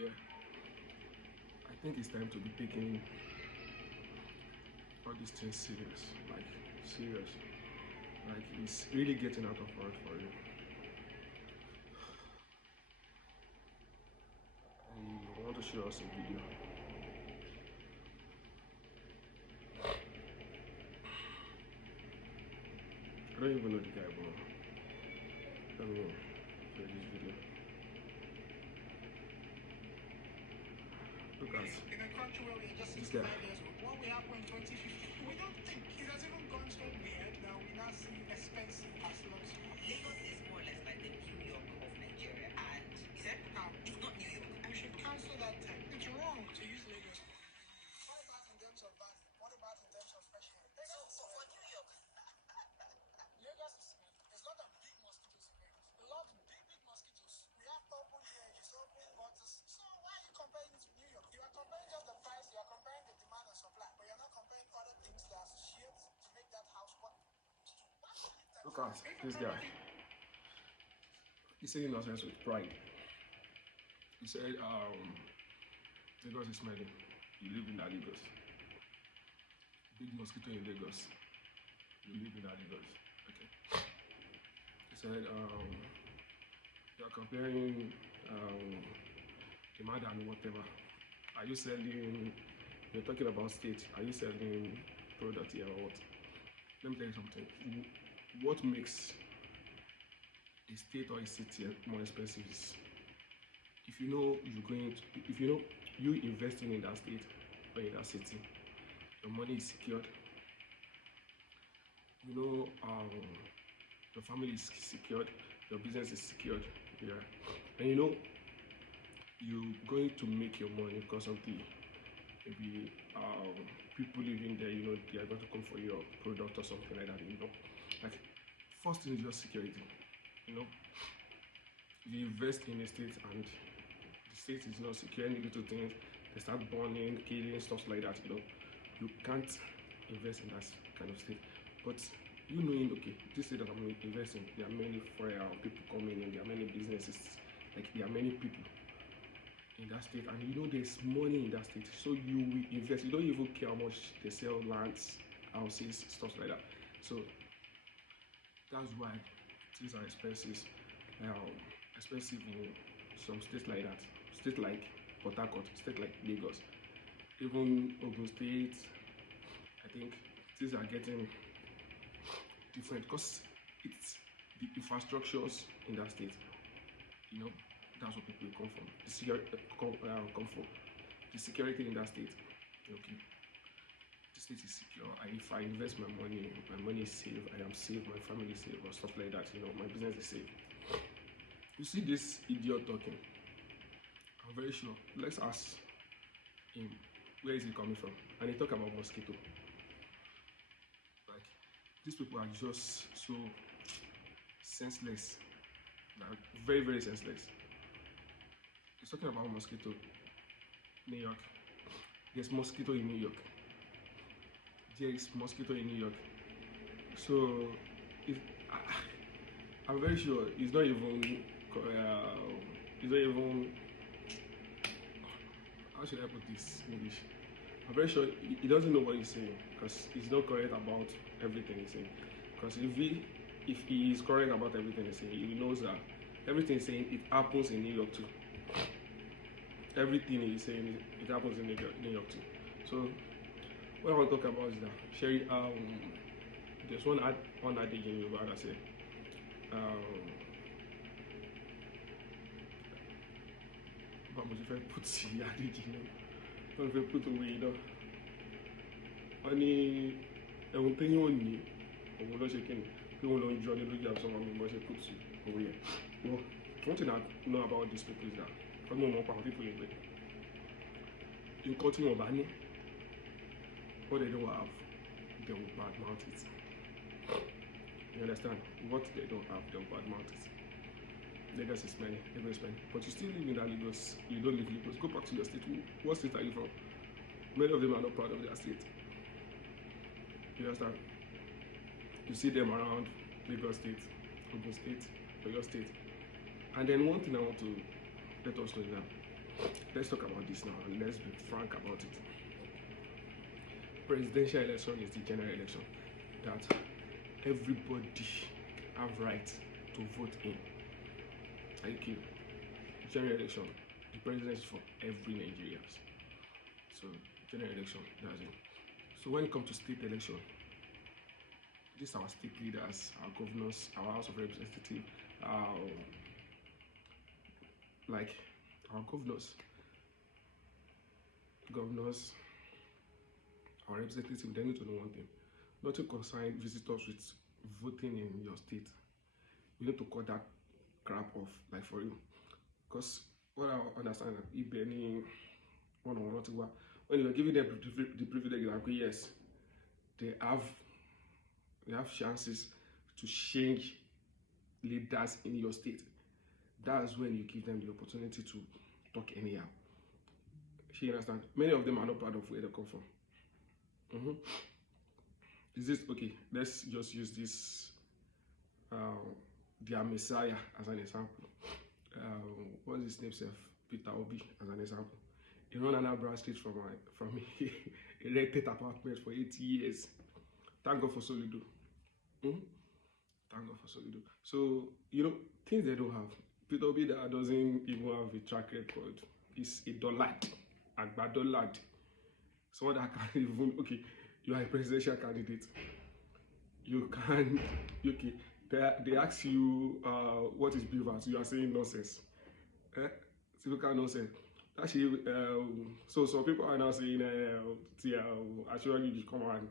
Yeah, I think it's time to be taking all these things serious, like serious. Like it's really getting out of hand for you. I want to show us a video. I don't even know the guy, but let me play this video. Look at in a country where we're just this guy. years old. What will happen in 2050? We don't think it has even gone so weird that we now see expensive as luxury. Lagos is more or less like the New York of Nigeria, and is that how it's not New York? We should cancel that term. It's wrong to use Lagos. What about in terms of value? What about in terms of fresh air? So for New York, Lagos is small. There's a lot of big mosquitoes in Lagos. A lot of big mosquitoes. We have open areas, open waters. So why are you comparing it to New York? You are comparing just the price, you are comparing the demand and supply, but you're not comparing other things that associate to make that house work. Look at this guy. He's saying nonsense with pride. He said, Lagos is smelling. You live in Lagos. Big mosquito in Lagos. You live in Lagos. Okay. He said, you're comparing demand and whatever. Are you selling, you're talking about state, are you selling product here or what? Let me tell you something. What makes a state or a city more expensive is if you know you're going to, if you know you investing in that state or in that city, your money is secured. You know, your family is secured, your business is secured, yeah, and you know you're going to make your money because of the maybe people living there. You know they are going to come for your product or something like that. You know, like first thing is just security. You know, if you invest in a state and the state is not secure, any little things they start burning, killing, stuff like that. You know, you can't invest in that kind of state. But you knowing, okay, this state that I'm investing, there are many foreign people coming in, there are many businesses, like there are many people in that state, and you know there's money in that state, so you will invest. You don't even care how much they sell lands, houses, stuff like that. So that's why things are expensive, expensive in some states like that. State like Port Harcourt, state like Lagos, even Ogun State. I think things are getting different because it's the infrastructures in that state. You know, that's what people come from. The security come from. The security in that state. Okay, the state is secure. If I invest my money is safe. I am safe. My family is safe, or stuff like that. You know, my business is safe. You see this idiot talking. I'm very sure. Let's ask him where is he coming from, and he talk about mosquito. Like these people are just so senseless. Like very, very senseless. He's talking about mosquito. New York. There's mosquito in New York. There is mosquito in New York. So if, I'm very sure it's not even. How should I put this in English? I'm very sure he doesn't know what he's saying because he's not correct about everything he's saying. Because if he is correct about everything he's saying, he knows that everything he's saying it happens in New York too. Everything he's saying it happens in New York too. So what I want to talk about is that Sherry. There's one adage in Yoruba that say but mo ti fẹ́ put sí adage náà wọ́n fẹ́ put owó yìí náà wọ́n ní ẹ̀wọ̀n téyàn ò ní òun ló ṣe kíni pé wọ́n lọ ń jọ ní lójú àti ọmọ mi wọ́n ṣe put sí owó yẹn. Well, one thing I know about these people is that wọ́n mọ̀ wọ́n pa àwọn people yẹn pé nǹkan tí wọ́n bá ní what they don't have they will badmouth it. You understand? What they don't have they will badmouth it. Lagos is many, Lagos is many. But you still live in that Lagos, you don't live in Lagos. Go back to your state. What state are you from? Many of them are not proud of their state. You understand? You see them around Lagos State, Ogun State, Oyo State. And then one thing I want to let us know is that let's talk about this now and let's be frank about it. Presidential election is the general election that everybody have right to vote in. Okay, general election, the president is for every Nigerian. So general election, that's it. So when it comes to state election, these are our state leaders, our governors, our House of Representatives, like our governors, our representatives, they need to know one thing. Not to concern visitors with voting in your state. You need to cut that crap off, like for you. Because what I understand, if any one or not, when you're giving them the privilege, like yes, they have chances to change leaders in your state. That's when you give them the opportunity to talk anyhow. You understand? Many of them are not proud of where they come from. Is this okay? Let's just use this their Messiah as an example. What's his name, Seth? Peter Obi as an example. He ran Anambra State from a rented apartment for 80 years. Thank God for Solido. Thank God for Solido. So, things they don't have. Peter Obi that doesn't even have a track record is a dullard. A dullard. Someone that can't even, okay, you are a presidential candidate. You can, okay, they ask you what is beavers, you are saying nonsense. Typical nonsense. Actually, so some people are now saying, actually you come and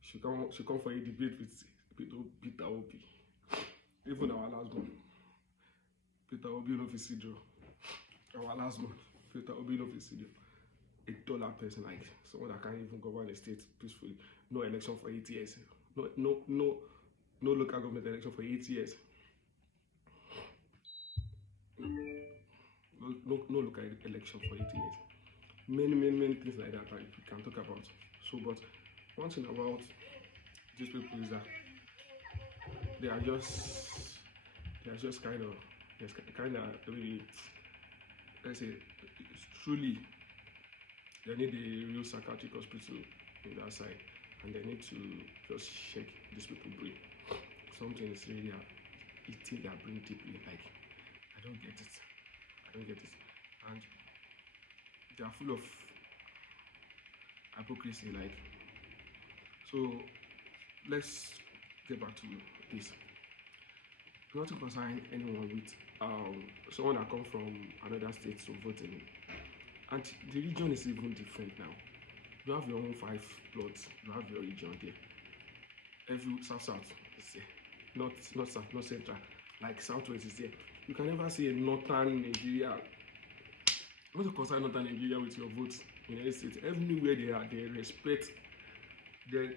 she come for a debate with Peter Obi. Even our last one, Peter Obi no fit draw. Our last one, Peter Obi no fit draw. $1 person, like someone that can't even govern the state peacefully. No election for 8 years. No local government election for 8 years. No local election for 8 years. Many things like that we can talk about. So, but one thing about these people is that they are just kind of really, let's say, truly, they need a real psychiatric hospital in that side, and they need to just check these people brain. Something is really eating their brain deeply. Like, I don't get it, and they are full of hypocrisy. Like, so let's get back to this. Not to concern anyone with someone that come from another state to vote in. And the region is even different now. You have your own 5 plots, you have your region there. Every south is there. Not south, not central. Like southwest is there. You can never see a northern Nigeria. Not to concern northern Nigeria with your votes in any state. Everywhere they are, they respect the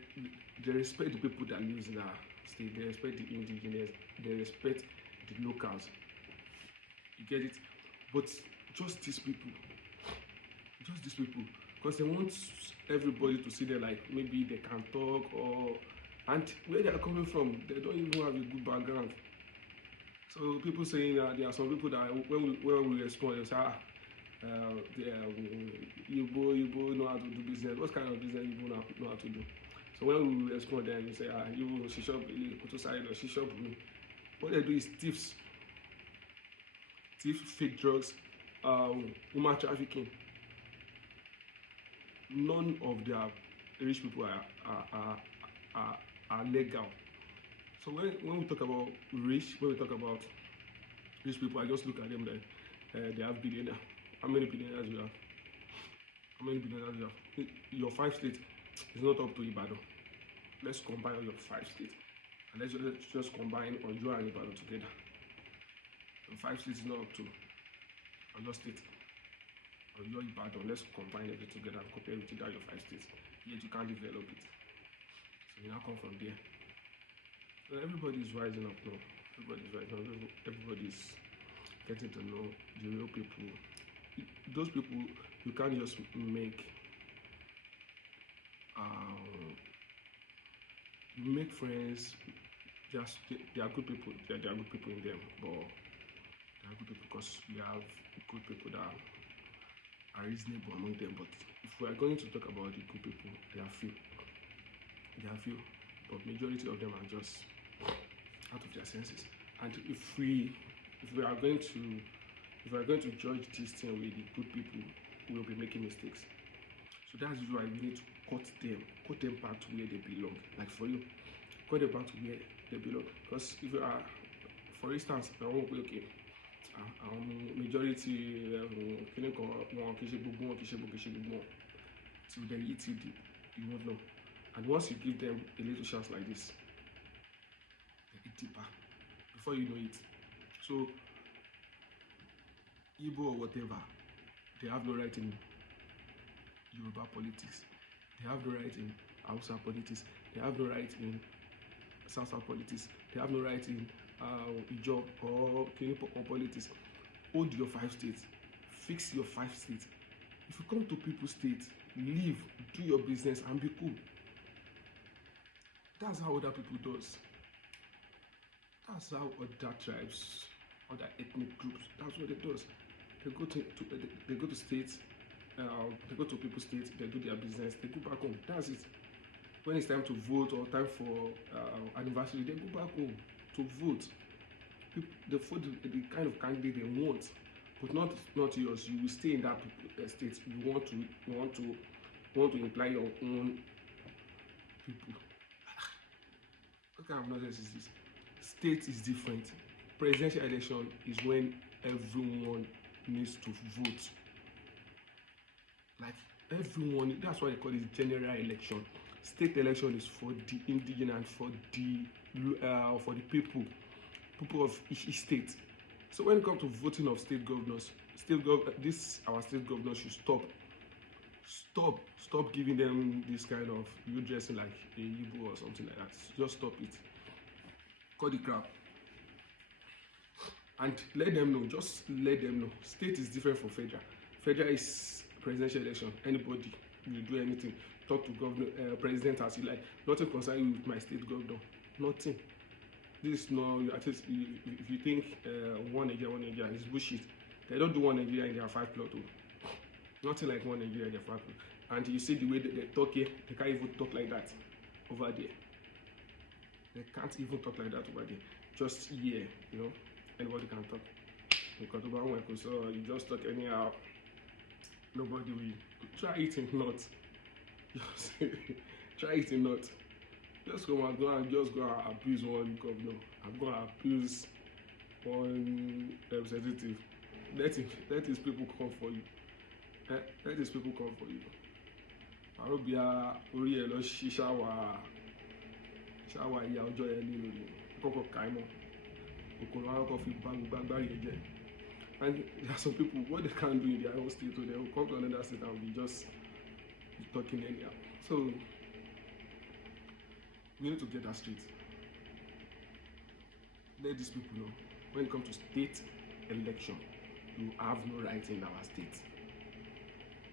people that live in our state. They respect the indigenous. They respect the locals. You get it? But just these people, because they want everybody to see them like maybe they can talk, and where they are coming from, they don't even have a good background. So people saying that there are some people that when we respond, they say, Yoruba know how to do business. What kind of business Yoruba know how to do? So when we respond, then you say, you she shop, she shop. What they do is thieves, fake drugs, human trafficking. None of their rich people are legal. So when we talk about rich people, I just look at them like they have billionaires. How many billionaires you have? Your 5 states is not up to Ibadan. Let's combine all your 5 states, and let's just combine Oyo and Ibadan together. Your 5 states is not up to Oyo State. Oyo, Ibadan, let's combine everything together and compare it to that your 5 states. Yet you can't develop it. So you now come from there. So everybody is rising up now. Everybody's getting to know the real people. Those people, you can't just make you make friends. They are good people. There are good people in them, but they are good people because we have good people that are reasonable among them. But if we are going to talk about the good people, there are few. There are few, but majority of them are just out of their senses. And if we are going to judge this thing with the good people, we will be making mistakes. So that's why we need to cut them back to where they belong. Like for you, cut them back to where they belong. Because if you are, for instance, I won't be okay. Majority kìíní kan wọn kì í ṣe gbogbo wọn till they eat you deep, you won't know. And once you give them a little chance like this, they eat deeper before you know it. So Igbo or whatever, they have no right in Yoruba politics. They have no right in Hausa politics. They have no right in South politics. They have no right in Ijo or Kini politics. Hold your 5 states. Fix your 5 states. If you come to people's states, live, do your business, and be cool. That's how other people does. That's how other tribes, other ethnic groups, that's what it does. They go to states, they go to people's states, they do their business, they go back home. That's it. When it's time to vote or time for anniversary, they go back home to vote. They vote the kind of candidate they want, but not yours. You will stay in that state. You want to imply your own people. What kind of nonsense is this? State is different. Presidential election is when everyone needs to vote. Like everyone, that's why they call it general election. State election is for the indigenous and for the people of each state. So when it comes to voting of state governors, our state governors should stop giving them this kind of you dressing like a Igbo or something like that. Just stop it. Cut the crap. And let them know, just let them know. State is different from federal. Federal is presidential election. Anybody, you do anything, talk to governor, president as you like. Nothing concerning you with my state governor. Nothing. This is no, at least if you think one Nigeria is bullshit. They don't do one Nigeria in their 5 plot. Nothing like one Nigeria in their 5 plot. And you see the way that they talk here, they can't even talk like that over there. They can't even talk like that over there. Just here, you know, anybody can talk. Because over one so you just talk anyhow. Nobody will try it in not. Try it in not. Just go and abuse one governor. I'm going to abuse one representative. Let his people come for you. Let his people come for you. Arobia orí ẹ lọ ṣí ṣáwà ìyá ọjọ́ yẹn nínú ni kọ́kọ́ ka ẹ mọ́ òkòrò akọ́kọ́ fi bá gbogbo agbárí ẹ jẹ. And there are some people, what they can't do in their own state, so they will come to another state and be just talking anyhow. So we need to get that straight. Let these people know when it comes to state election, you have no right in our state.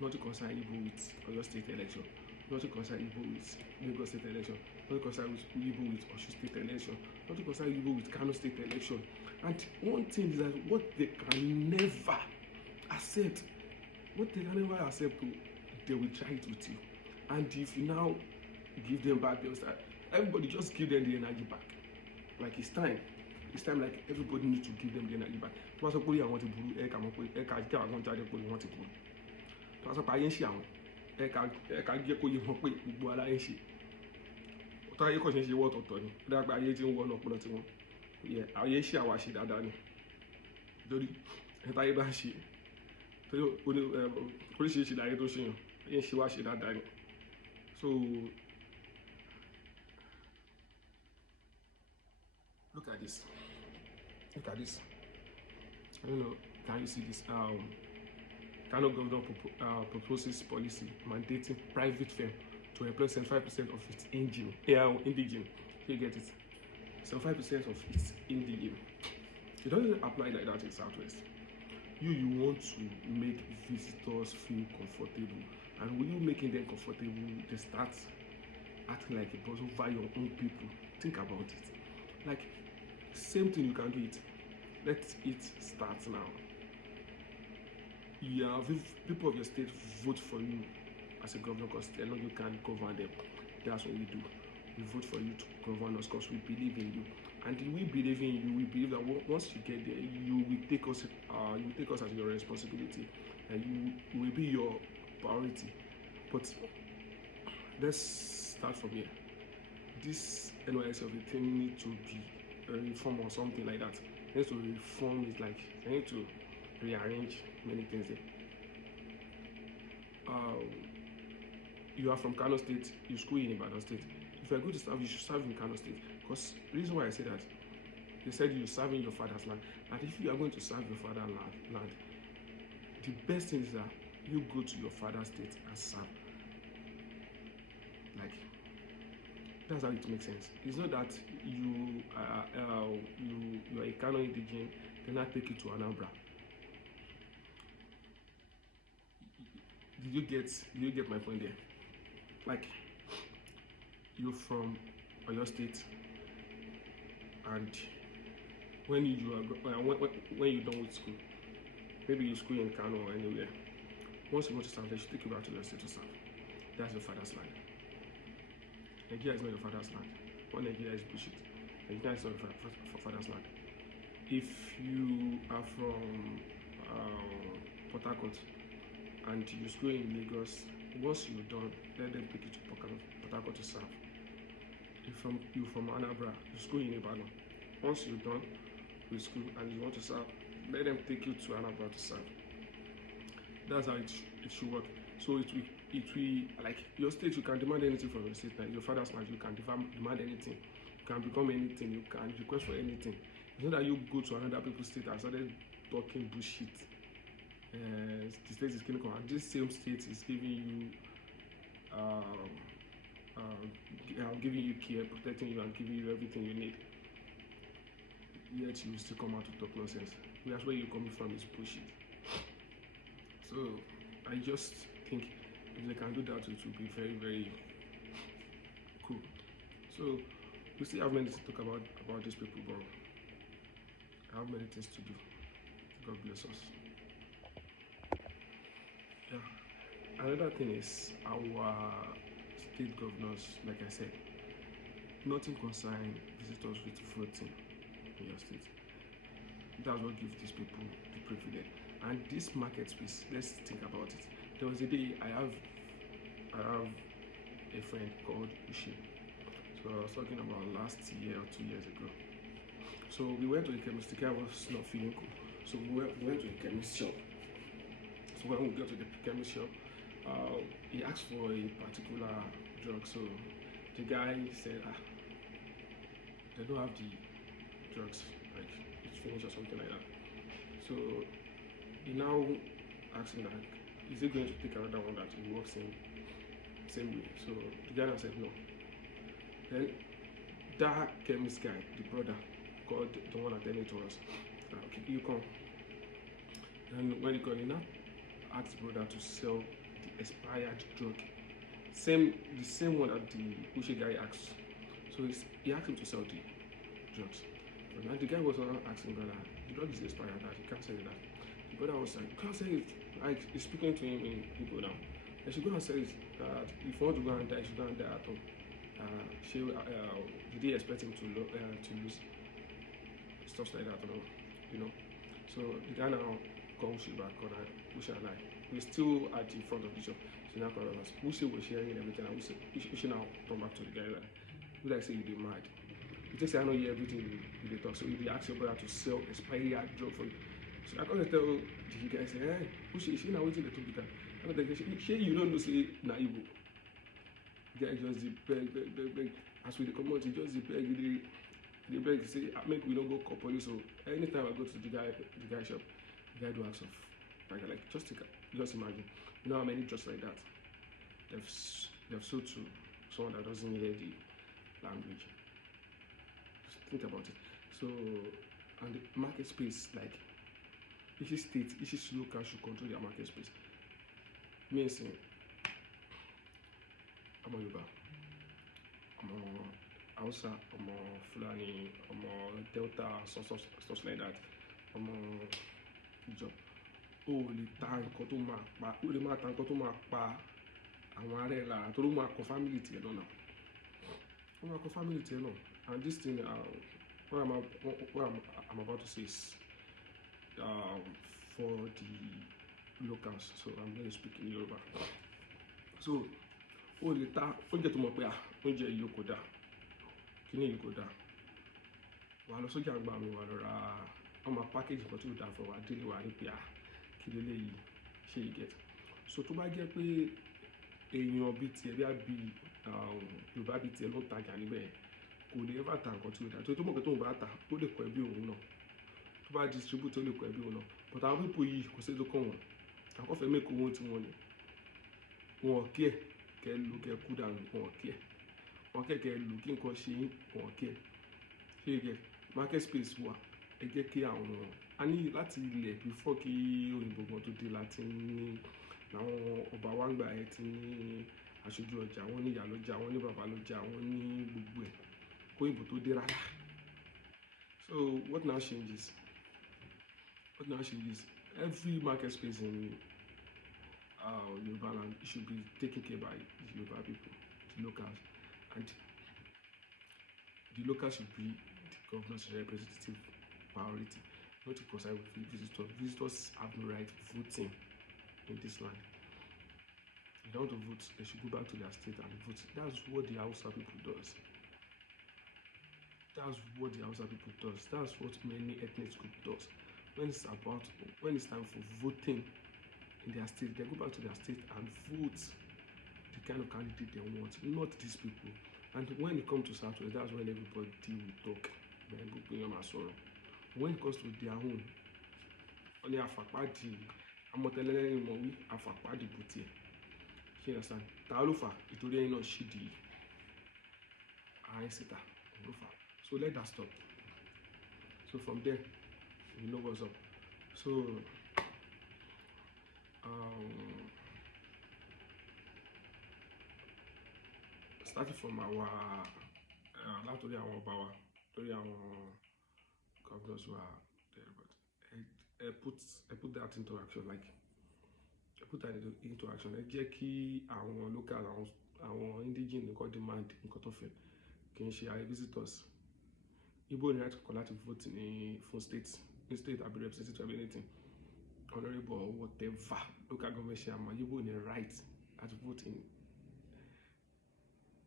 Not to concern Igbo with Oyo state election, not to concern Igbo with Lagos state election, not to concern Igbo with Osun state election, not to concern Igbo with Kano state election. And one thing is that what they can never accept, they will try it with you. And if you now give them back, they'll start. Everybody just give them the energy back. Like it's time. It's time. Like everybody needs to give them the energy back. To aso pé àwọn ti burú, ẹ ká mọ̀ pé ẹ ká jẹ́ àwọn jáde pé wọ́n ti burú. To aso pé ayé ń ṣe àwọn, ẹ ká jẹ́ kó yé wọn pé gbogbo ara ń ṣe. Ọ̀tọ̀ ayé kò ṣe ń ṣe wọ́ ọ̀tọ̀ọ̀tọ̀ ni. Ó dára pé ayé ti ń wọ́ ọ̀nà ọpọlọ tiwọn. Ayé ń ṣe àwa ṣe dáadáa ni. Torí ẹ̀ta ayé bá ń ṣe. Torí oríṣiríṣi láyé tó ṣe yàn. Ayé ń ṣe wá ṣe dáadáa ni. So look at this. Look at this. I don't know. Can you see this? Kano governor proposes policy mandating private firm to employ 75% of its indigene. You get it? 75% of its indigene. It doesn't apply like that in Southwest. You want to make visitors feel comfortable, and when you making them comfortable, they start acting like a boss over your own people. Think about it. Like same thing, you can do it. Let it start now. yeah, if people of your state vote for you as a governor because they know you can govern them. That's what we do. We vote for you to govern us because we believe in you. And we believe in you. We believe that once you get there, you will take us. You will take us as your responsibility, and you will be your priority. But let's start from here. This NYS of the thing need to be reform or something like that. It needs to reform is like I need to rearrange many things there. You are from Kano State, you school in Ibadan State. If you are going to serve, you should serve in Kano State. Because the reason why I say that, they said you serve in your father's land. And if you are going to serve your father's land, the best thing is that you go to your father's state and serve. Like, that's how it makes sense. It's not that you are a Kano indigene, then I take you to Anambra. Did you get my point there? Like, you're from your state, and when you done with school, maybe you school in Kano or anywhere. Once you want to serve, they should take you back to your state to serve. That's your father's land. Nigeria is not your father's land. What Nigeria is bullshit. Nigeria is not your father's land. If you are from Port Harcourt and you school in Lagos, once you're done, let them take you to Port Harcourt to serve. If you're from Anambra, you school in Ibadan. Once you're done with school and you want to serve, let them take you to Anambra to serve. That's how it should work. So it will like your state. You can demand anything from your state. Like your father's land, you can demand anything. You can become anything. You can request for anything. It's not that you go to another people's state and started talking bullshit. The state is going to come, and this same state is giving you care, protecting you, and giving you everything you need. Yet you still come out to talk nonsense. That's where you're coming from is bullshit. So I just think if they can do that, it will be very, very cool. So we still have many things to talk about these people, but I have many things to do. God bless us. Yeah. Another thing is our state governors, like I said, nothing concern visitors with voting in your state. That's what gives these people the privilege. And this market space, let's think about it. There was a day I have a friend called Ushi. So I was talking about last year or 2 years ago. So we went to the chemist. The guy was not feeling cool. So we went to the chemist shop. So when we got to the chemist shop, he asked for a particular drug. So the guy said, they don't have the drugs, like it's finished or something like that. So he now asked him that, is he going to take another one that he works in same way? So the guy now said no. Then that chemist guy, the brother, called the one attending to us. Okay, you come. And when he called, he now asked the brother to sell the expired drug. The same one that the Uche guy asked. So he asked him to sell the drugs. And the guy was asking brother, the drug is expired, that he can't sell it. That the brother was like, you can't sell it. Like he's speaking to him in Igbo now. They should go and sell it. That if you want to go and die, you should go and die at home. Did he expect him to lose stuff like that? You know. So the guy now called Uche back on Uche and I. We're still at the front of the shop. So now called us. Uche was sharing everything. And Uche now come back to the guy like, would I say you be mad? You just say I know you everything you talk. So you ask your brother to sell expired drug for you. So I come to tell the guy, say, hey, Uche, she now waiting the two bit. I'm like, she you don't know say na Igbo. The guy just the beg. As we come out, he just the beg say, make we don't go call police. So anytime I go to the guy shop, the guy do ask of like just imagine. You know how many drugs like that they've sold to someone that doesn't hear the language. Just think about it. So and the market space, like each state, each local should control their market space. Means I'm a Yoruba, I'm a Hausa, I'm a Fulani, I'm a Delta, stuff like that. I'm a job. o ò lè ta nǹkan tó máa pa, o lè máa ta nǹkan tó máa pa àwọn ará ẹ̀ lára torí ó máa kọ family tiẹ̀ náà, ó máa kọ family tiẹ̀ náà. And this thing what I'm about to say is for the locals, so I'm going to speak in Yoruba. So o lè ta oúnjẹ tó mọ̀ pé oúnjẹ yìí kò dáa, kíní yìí kò dáa, wà á lọ sójà àgbà mi, wà á lọ ra, wọ́n máa package nǹkan tí ó dáa fún wa délé wa ní pé kí ló lè yìí ṣe yìí get. So tó bá jẹ́ pé èèyàn bíi tiẹ̀ bí àbí Yorùbá bíi tiẹ̀ ló ń tajà níbẹ̀ kò lè ever ta nǹkan tí ó dáa, torí tó mọ̀ pé tóun bá ta ó lè kọ ẹbí òun náà, tó bá distribute ó lè kọ ẹbí òun náà. But àwọn people yìí kò sí ètò kan wọn, àwọn fẹ́ make owó tí wọ́n ní, wọn kí ẹ̀ kẹ́ lò kẹ́ kú dànù, wọn kí ẹ̀, wọn kẹ́kẹ́ lò kí nǹkan ṣe yín, wọn kí ẹ̀. Ṣé yẹ market space wà, ẹ jẹ́ kí àwọn a ní láti ilẹ̀ before kí òyìnbó gan tó dé láti ní àwọn ọba wa ń gbà ẹ ti ní aṣojú ọjà, wọ́n ní ìyá lọ́jà, wọ́n ní bàbá lọ́jà, wọ́n ní gbogbo ẹ̀ kó òyìnbó tó dé rárá. So what now changes? Every market space in Yoruba land should be taken care by the Yoruba people, the locals, and the locals should be the governor's representative priority, not to concern with visitors. Visitors have no right voting in this land. If they want to vote, they should go back to their state and vote. That's what the Hausa people does. That's what many ethnic groups does. When it's time for voting in their state, they go back to their state and vote the kind of candidate they want, not these people. And when it comes to Southwest, that's when everybody will talk. When it comes to their own, only Afakpadi, Amotelele Mowi, Afakpadi Buti. You understand? Talufa, Itoria no Shidi, Aisita, Rufa. So let that stop. So from there, you know what's up. So starting from our látòrí àwọn ọba wa, lórí àwọn governors who are there, but I put that into action, like I put that into action. Ẹ jẹ́ kí àwọn local, àwọn indigenous nǹkan demand nǹkan tó fẹ́, kì í ṣe àwọn visitors. Igbo ní right kọ́ láti vote ní fún state àbí representative àbí anything, honorable or whatever local government chairman, Igbo ní right láti vote in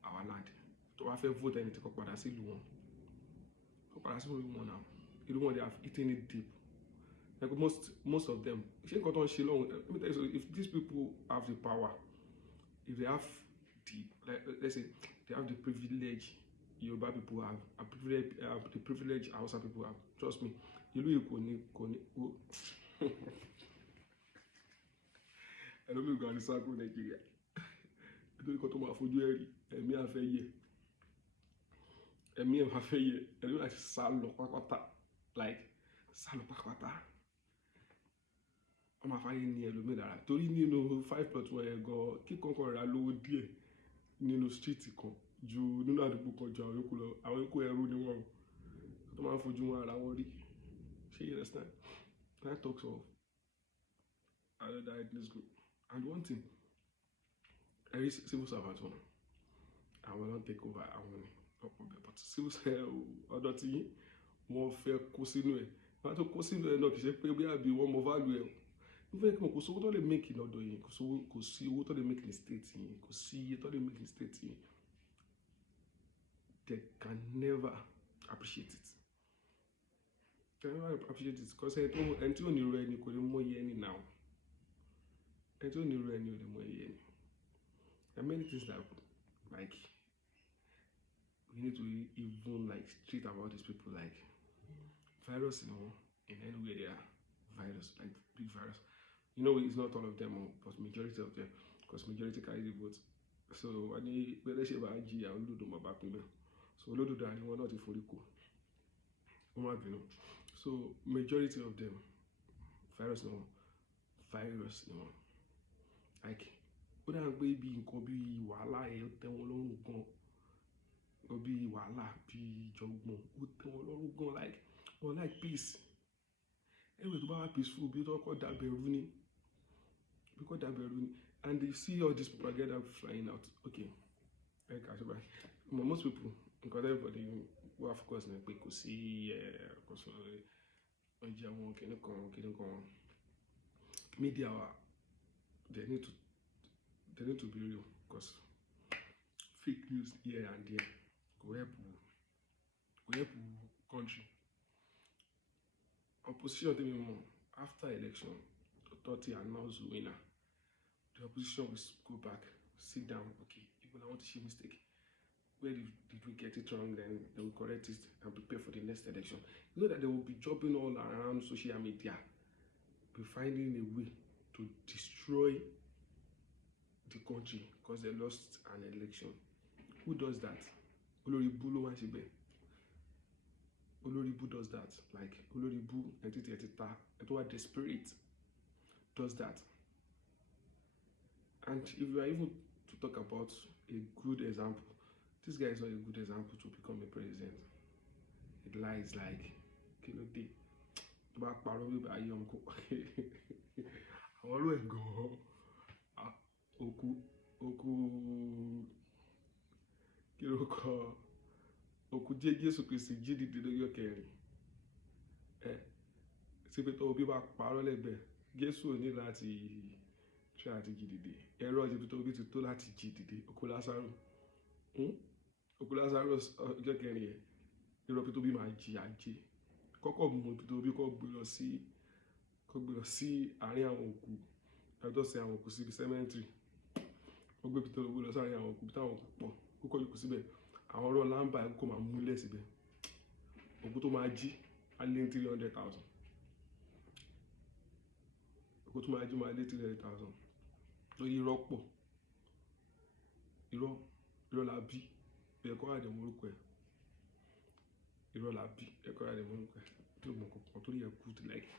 our land. To wá fẹ́ vote ẹni tí kò padà sí ìlú wọn, now. Ìlú wọn, they have eaten it deep. Like most of them, ṣé nǹkan tó ń ṣe lọ́hùn, let me tell you, so if these people have the power, if they have let's say they have the privilege Yoruba people have, the privilege Hausa people have, trust me, ìlú yìí kò ní ẹlòmíì gan ní sáà kúrò Nàìjíríà nítorí kan tó máa fojú ẹ̀rí ẹ̀mí àfẹ́ yẹ ẹlòmíì àti sá lọ pátápátá, like sá lọ pátápátá, wọ́n máa fáyé ní ẹlòmíì lára torí nínú 5.1 yẹn gan kíkọ́kọ́ ra lówó díẹ̀ nínú street kan ju nínú àdúgbò kan ju àwọn yòókù lọ, àwọn yòókù ẹrú ni wọ́n tó máa ń fojú wọn ara wọn rí. Ṣé you understand? That talks of another ethnic group. And one thing, every civil servant one, I will not take over àwọn ni ọ̀pọ̀ bẹ́ẹ̀, but civil servant ọ̀dọ̀ tí wọ́n fẹ́ kó sínú ẹ̀, wọ́n á tó kó sínú ẹ̀ náà kì í ṣe pé bí àbí wọ́n mọ value ẹ̀. Wọ́n fẹ́ kí wọ́n kò sí owó tó lè make in ọ̀dọ̀ yìí, kò sí owó tó lè make in state yìí, kò sí iye tó lè make in state yìí. They can never appreciate it. They can never appreciate it because ẹni tí ò ní ro ẹni kò lè mọ iye ẹni now. Ẹni tí ò ní ro ẹni ò lè mọ iye ẹni. There are many things that like we need to even like treat about these people like virus, you know, in anywhere they are virus, like big virus. You know, it's not all of them, but majority of them, because majority carry the vote. So when they say about IG, I will do my back. So olódodo ni wọ́n náà ti forí kò, wọ́n máa bínú. So majority of them virus ni wọ́n, like ó dáa pé bí nǹkan bí wàhálà ẹ̀ tẹ́ wọn lọ́rùn gan, or bí wàhálà bí ìjọ̀gbọ̀n ó tẹ́ wọn lọ́rùn gan, like wọ́n like peace. anyway tó bá wà peaceful bí tó kọ́ dàbẹ̀rú ni and you see all this propaganda flying out okay most people because everybody were focused on pé kò sí ọjà wọn kìnnìkan media they need to be real because fake news here and there go help country. Opposition tell me more after election authority announce the winner. The opposition will go back, sit down, okay, people I want to see mistake. Where did we get it wrong? Then they will correct it and prepare for the next election. You know that they will be jumping all around social media, be finding a way to destroy the country because they lost an election. Who does that? Oloribu ló wá ṣe bẹ́ẹ̀. Oloribu does that. Like Oloribu and to desperate does that. And if you are even to talk about a good example, this guy is not a good example to become a president. It lies like Kilode. To bá parọ́ bí bá yọ ọmọ àwọn ọ̀rọ̀ ẹ̀ gan-an kí ló kọ òkú jẹ́ Jésù Kristi jí dìde lọ́jọ́ kẹrin síbi tó bí bá parọ́ lẹ́gbẹ̀ẹ́ Jésù ò ní láti ṣe àti jí dìde ẹ̀rọ ìṣètò tó bí ti tó láti jí dìde òkú Lásárù ọjọ́ kẹrin yẹn irọ́ pé tó bí máa jí ajé kọ́kọ́ mú tó bí kọ́ gbé lọ sí àárín àwọn òkú ẹjọ́ sí àwọn òkú síbi cemetery wọ́n gbé Peter lọ sí àárín àwọn òkú táwọn òkú pọ̀ kókó yòókù síbẹ̀ àwọn ọ̀rọ̀ lámbà ẹ̀ kó máa múlẹ̀ síbẹ̀ òkú tó máa jí á lé 300,000 òkú tó máa jí máa lé 300,000 lórí irọ́ pọ̀ irọ́ la bí ẹ̀kọ́ àdèmọ́ orúkọ ẹ̀ irọ́ la bí ẹ̀kọ́ àdèmọ́ orúkọ ẹ̀ tó mọ̀ kankan tó yẹ kú ti like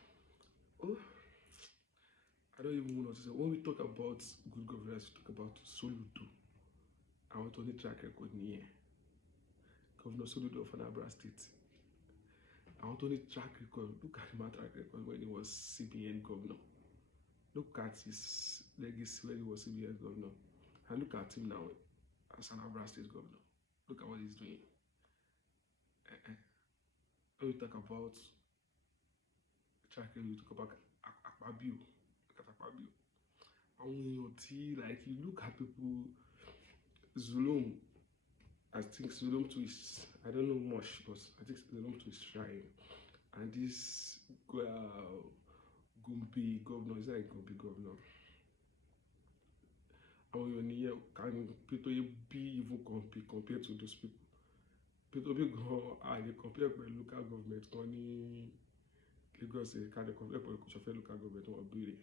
I don't even know what to say. When we talk about good governance, we talk about Soludo. I want to track record near Governor Soludo of Anambra State. I want to track record. Look at my track record when he was CBN governor. Look at his legacy when he was CBN governor. And look at him now as Anambra State governor. Look at what he's doing. When we talk about track record, we talk about Akpabio. Look at Akpabio. Like you look at people, Zulum, I think Zulum to his, I don't know much, but I think Zulum to his shrine. And this Gumbi governor, is that a Gumbi governor? Can people be even compared to those people? People be go, they compare with local government, Tony Lagos, can they compare with local government or Biri?